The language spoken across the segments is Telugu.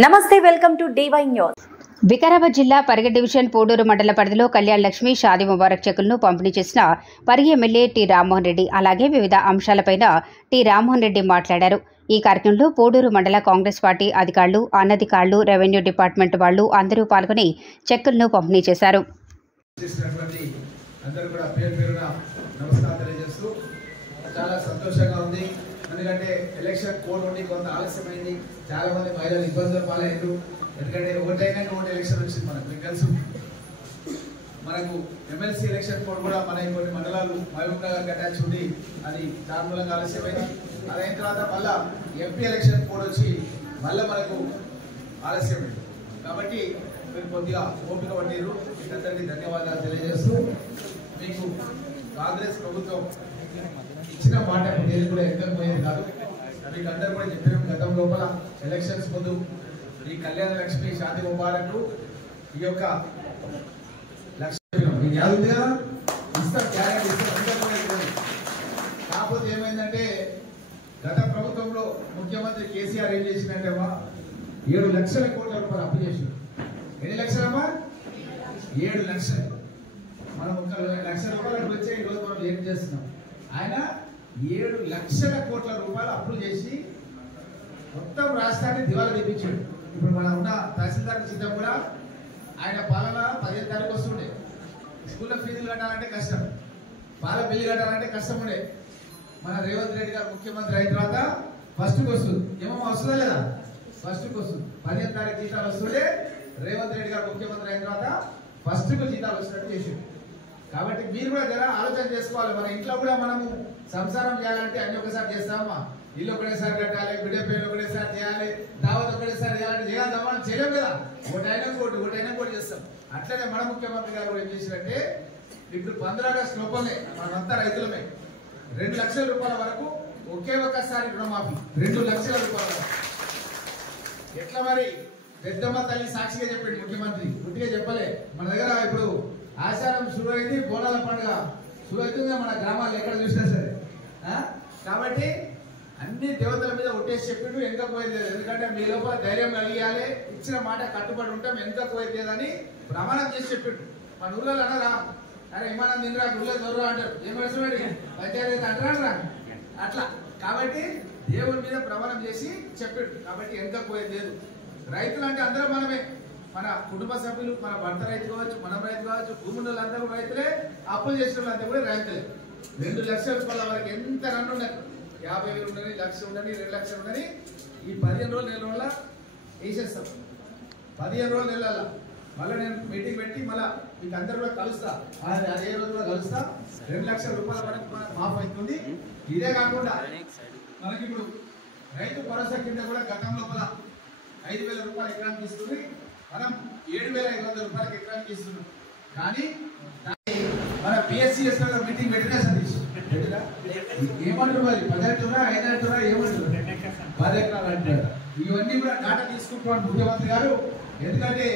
నమస్తే, welcome to DY news. Vikarabad జిల్లా పరిగె డివిజన్ పోడూరు మండల పరిధిలో కళ్యాణ్ లక్ష్మి షాదీ ముబారక్ చెక్కులను పంపిణీ చేసిన పరిగి ఎమ్మెల్యే టి రామ్మోహన్ రెడ్డి. అలాగే వివిధ అంశాలపైన టి రామ్మోహన్ రెడ్డి మాట్లాడారు. ఈ కార్యక్రమంలో పోడూరు మండల కాంగ్రెస్ పార్టీ అధికారులు, అనధికారులు, రెవెన్యూ డిపార్ట్మెంట్ వాళ్లు అందరూ పాల్గొని చెక్కులను పంపిణీ చేశారు. చాలా సంతోషంగా ఉంది. ఎందుకంటే ఎలక్షన్ కోడ్ ఉండి కొంత ఆలస్యమైంది. చాలా మంది మహిళలు ఇబ్బందులు పాలయ్యారు. ఎందుకంటే ఒకటైనా ఒకటి ఎలక్షన్ వచ్చింది. మీకు తెలుసు, మనకు ఎమ్మెల్సీ ఎలక్షన్ కోడ్ కూడా మన కొన్ని మండలాలు మహబూబ్ నగర్ అటాచ్ ఉంది. అది దాని మూలంగా ఆలస్యమైంది. అదైన తర్వాత మళ్ళా ఎంపీ ఎలక్షన్ కోడ్ వచ్చి మళ్ళీ మనకు ఆలస్యమైంది. కాబట్టి మీరు కొద్దిగా ఓపిక పట్టిరు. మీకు అందరికీ ధన్యవాదాలు తెలియజేస్తూ, మీకు కాంగ్రెస్ ప్రభుత్వం ఇచ్చిన మాట నేను కూడా ఎక్కకపోయేది కాదు. మీకు అందరూ కూడా చెప్పారు, గతం లోపల ఎలక్షన్స్ ముందు ఈ కళ్యాణ లక్ష్మి షాదీ ముబారక్ ఈ యొక్క లక్ష్మి ఇస్తాం, క్యారెట్ ఇస్తాం. కాకపోతే ఏమైందంటే గత ప్రభుత్వంలో ముఖ్యమంత్రి కేసీఆర్ ఏం చేసిందంటేమ్మా 7 లక్షల కోట్ల రూపాయలు అప్పు చేసిండు. ఎన్ని లక్షలమ్మా? 7 లక్షలు. మనం 1 లక్ష రూపాయల గురించి ఈరోజు మనం ఏం చేస్తున్నాం. ఆయన 7 లక్షల కోట్ల రూపాయలు అప్పులు చేసి మొత్తం రాష్ట్రాన్ని దివాలా తెప్పించాడు. ఇప్పుడు మనం ఉన్న తహసీల్దార్ సిద్ధం కూడా ఆయన పాలన 15 తారీఖు వస్తుండే. స్కూల్లో ఫీజులు కట్టాలంటే కష్టం, పాల బిల్లు కట్టాలంటే కష్టం ఉండే. మన రేవంత్ రెడ్డి గారు ముఖ్యమంత్రి అయిన తర్వాత ఫస్ట్కి వస్తుంది. ఏమో వస్తుందా లేదా? ఫస్ట్కి వస్తుంది. 15 తారీఖు జీతాలు వస్తుండే. రేవంత్ రెడ్డి గారు ముఖ్యమంత్రి అయిన తర్వాత ఫస్ట్కు జీతాలు వచ్చినట్టు చేసిండు. కాబట్టి మీరు కూడా జర ఆలోచన చేసుకోవాలి. మన ఇంట్లో కూడా మనము సంసారం చేయాలంటే అన్ని ఒకసారి చేస్తామా? ఇల్లు ఒకటేసారి కట్టాలి, బిడ్డ పేరు ఒకటేసారి చేయాలి, దావత్ ఒకటేసారి చేయాలంటే చేయాలి. మనం చేయలేము కదా. ఒకటైనా కోటి చేస్తాం. అట్లనే మన ముఖ్యమంత్రి గారు ఏం చేశారంటే, ఇప్పుడు 15 ఆగస్టు లోపలనే మనమంతా రైతులమే 2 లక్షల రూపాయల వరకు ఒకే ఒక్కసారి రుణమాఫీ. 2 లక్షల రూపాయల వరకు. ఎట్లా మరి? పెద్దమ్మ తల్లి సాక్షిగా చెప్పాడు ముఖ్యమంత్రి, గుట్టిగా చెప్పలే. మన దగ్గర ఇప్పుడు ఆషాఢం శురు అయింది, బోనాల పండుగ శురు అవుతుంది మన గ్రామాలు ఎక్కడ చూసినా సరే. కాబట్టి అన్ని దేవతల మీద ఒట్టేసి చెప్పిండు, వెనుక పోయేది లేదు. ఎందుకంటే మీ లోపల ధైర్యం కలిగాలి, ఇచ్చిన మాట కట్టుబడి ఉంటాం, వెనుక పోయేది లేదని ప్రమాణం చేసి చెప్పిండు. మన ఊళ్ళో అనరా, అరే విమానం తిందిరా, ఊళ్ళో దొరరా అంటారు. ఏం పరిస్థితి పంచాయతీ అంటారా అట్లా. కాబట్టి దేవుడి మీద ప్రమాణం చేసి చెప్పిండు. కాబట్టి వెనుక పోయేది లేదు. రైతులు అంటే అందరూ మనమే, మన కుటుంబ సభ్యులు, మన భర్త రైతు కావచ్చు, మనం రైతు కావచ్చు, భూములు అందరూ రైతులే, అప్పులు చేసిన వాళ్ళంతా కూడా రైతులే. 2 లక్షల రూపాయల వరకు ఎంత రన్ ఉండదు. 50,000 ఉండని, 1,00,000 ఉండని, 2 లక్షలు ఉండని ఈ 15 రోజుల నెల వల్ల వేసేస్తాం. 15 రోజుల నెలల మళ్ళీ నేను మీటింగ్ పెట్టి మళ్ళీ మీకు అందరూ కూడా కలుస్తా. అదే రోజు కూడా కలుస్తా. 2 లక్షల రూపాయల వరకు మాఫ్ అవుతుంది. ఇదే కాకుండా మనకి ఇప్పుడు రైతు భరోసా కింద కూడా గతం లోపల 5,000 రూపాయలు ఎకరానికి ఇస్తుంది. మనం 7,500 రూపాయలకి ఎకరానికి ఇస్తున్నాం. కానీ మన PSCS మీటింగ్ పెట్టినా సతీష్ ఏమంటారు, మరి 10 అంటున్నా 5 అంటున్నా ఏమంటారు, 10 ఎకరాలు అంటారు. ఇవన్నీ కూడా డాటా తీసుకుంటున్నాడు ముఖ్యమంత్రి గారు. ఎందుకంటే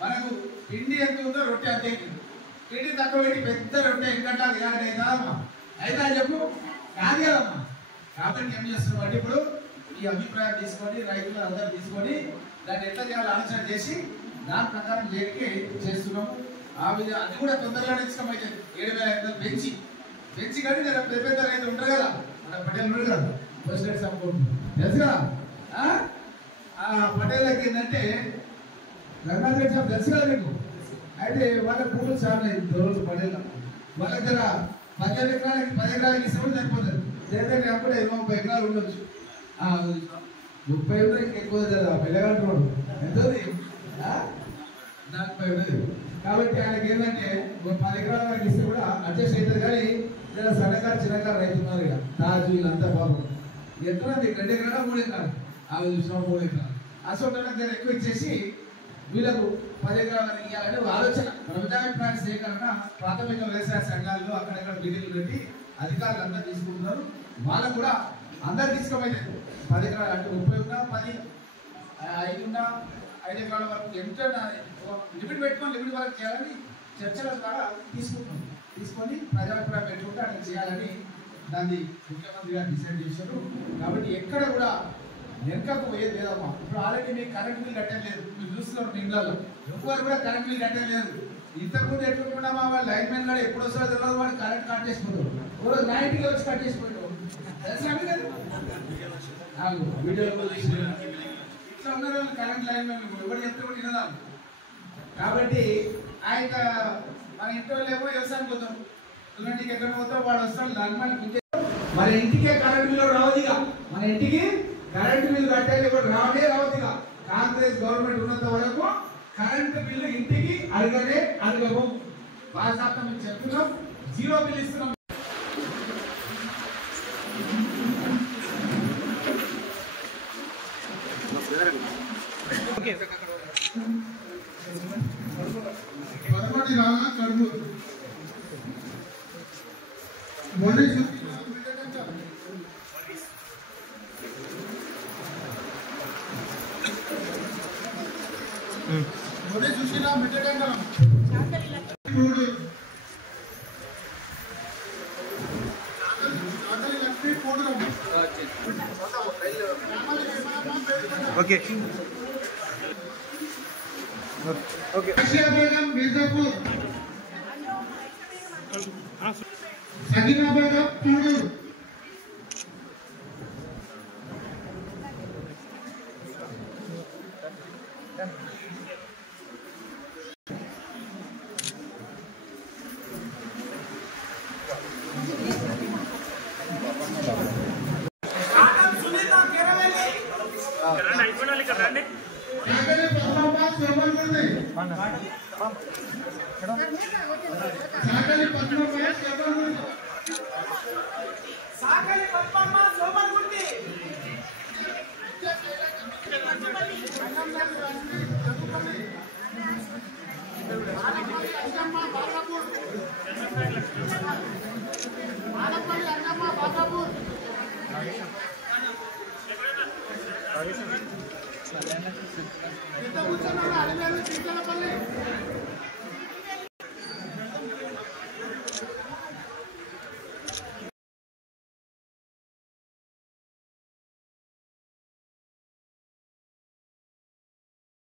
మనకు పిండి ఎంత ఉందో రొట్టె అంతే. పిండి తక్కువ పెట్టి పెద్ద రొట్టె ఎందుకంటే అవుతామా? అయితే చెప్పు కాదు కదమ్మా. కాబట్టి ఏం చేస్తున్నాం అంటే ఇప్పుడు ఈ అభిప్రాయం తీసుకొని రైతులు అందరూ తీసుకొని దాన్ని ఎట్లా చేయాలో ఆలోచన చేసి దాని ప్రకారం చేస్తున్నాము. అది కూడా తొందరగానే ఇష్టమైతే 7,500 పెంచి కానీ పెద్ద రైతు ఉంటారు కదా, మన పటేల్ ఉన్నాడు కదా, ప్రెసిడెంట్ సపోర్ట్ తెలుసు కదా. పటేళ్ళకి ఏంటంటే రంగనాథ్ రెడ్డి సార్ తెలుసు కదా మీకు. అయితే వాళ్ళ భూములు చాలా రోజు పటేళ్ళ వాళ్ళ దగ్గర 15 ఎకరాలకి 10 ఎకరాలకి ఇస్తే సరిపోతుంది. లేదంటే అప్పుడే 30 ఎకరాలు ఉండొచ్చు. 30 ఉన్నా ఇంకెక్కువ కదా. పిల్లగాడు ఎంత 40 ఉన్నది. కాబట్టి ఆయనకి ఏంటంటే 10 ఎకరాల వరకు ఇస్తే కూడా అడ్జస్ట్ అవుతుంది. కానీ ఇలా సన్నకారు చిన్నకారు రైతు ఉన్నారు ఇక తాజు వీళ్ళంతా బాబు ఎక్కడ 2 ఎకరాలు 3 ఎకరాలు అవి చూసినా 3 ఎకరాలు అసలు దగ్గర ఎక్కువ ఇచ్చేసి వీళ్ళకు 10 ఎకరాల వరకు ఇవ్వాలంటే ఆలోచన. ప్రజాభిప్రాయ సేకరణ ప్రాథమిక వ్యవసాయ సంఘాల్లో అక్కడెక్కడ మీటింగ్లు పెట్టి అధికారులు అందరూ తీసుకుంటున్నారు. వాళ్ళకు కూడా అందరు తీసుకోమైతే 10 ఎకరాలు అంటే 30 ఉన్నా 10, 5 ఉన్నా 5 ఎకరాల వరకు ఎంత లిమిట్ పెట్టుకొని లిమిట్ వరకు చేయాలని చర్చల ద్వారా తీసుకొని ప్రజాభిప్రాయం పెట్టుకుంటే అట్లా చేయాలని దాన్ని ముఖ్యమంత్రి గారు డిసైడ్ చేశారు. కాబట్టి ఎక్కడ కూడా వెనకకు పోయేది లేదమ్మా. ఇప్పుడు ఆల్రెడీ మీకు కరెంట్ బిల్ కట్టలేదు, మీరు చూస్తున్నారు మీ ఇళ్ళలో ఎవరు కూడా కరెంట్ బిల్ కట్టలేదు. ఇంతకుముందు ఎట్లుంటున్నా మా వాళ్ళు లైన్ మ్యాన్ కూడా ఎప్పుడు వస్తారో తెలియదు, వాడు కరెంట్ కట్ చేసిపోతారు, ఎవరో నైట్కి వచ్చి కట్ చేసిపోయారు. వీడియోలో ఇట్లా ఉన్నారు వాళ్ళు కరెంట్ లైన్ మ్యాన్, ఎవరు చెప్తే కూడా వినదాం. కాబట్టి ఆయన మన ఇంట్లో లేవో వ్యవసాయం పోతాం, ఇలాంటికి ఎక్కడ పోతాం, వాడు వస్తాడు లంగ్ మన ఇంటికే కరెంట్ బిల్లు రావద్దుగా, మన ఇంటికి కరెంట్ బిల్లు కట్టేది కూడా రావద్దుగా. కాంగ్రెస్ గవర్నమెంట్ ఉన్నంత వరకు కరెంట్ బిల్లు ఇంటికి అడగము. బాగా మేము చెప్తున్నాం, జీరో బిల్ ఇస్తున్నాం. పదకొండు రాగా కడుపు మొదటి చూసినా మిట్టడంగా ఓకే ఓకే మిర్జాపూర్ సగినాబాద్ పూడూరు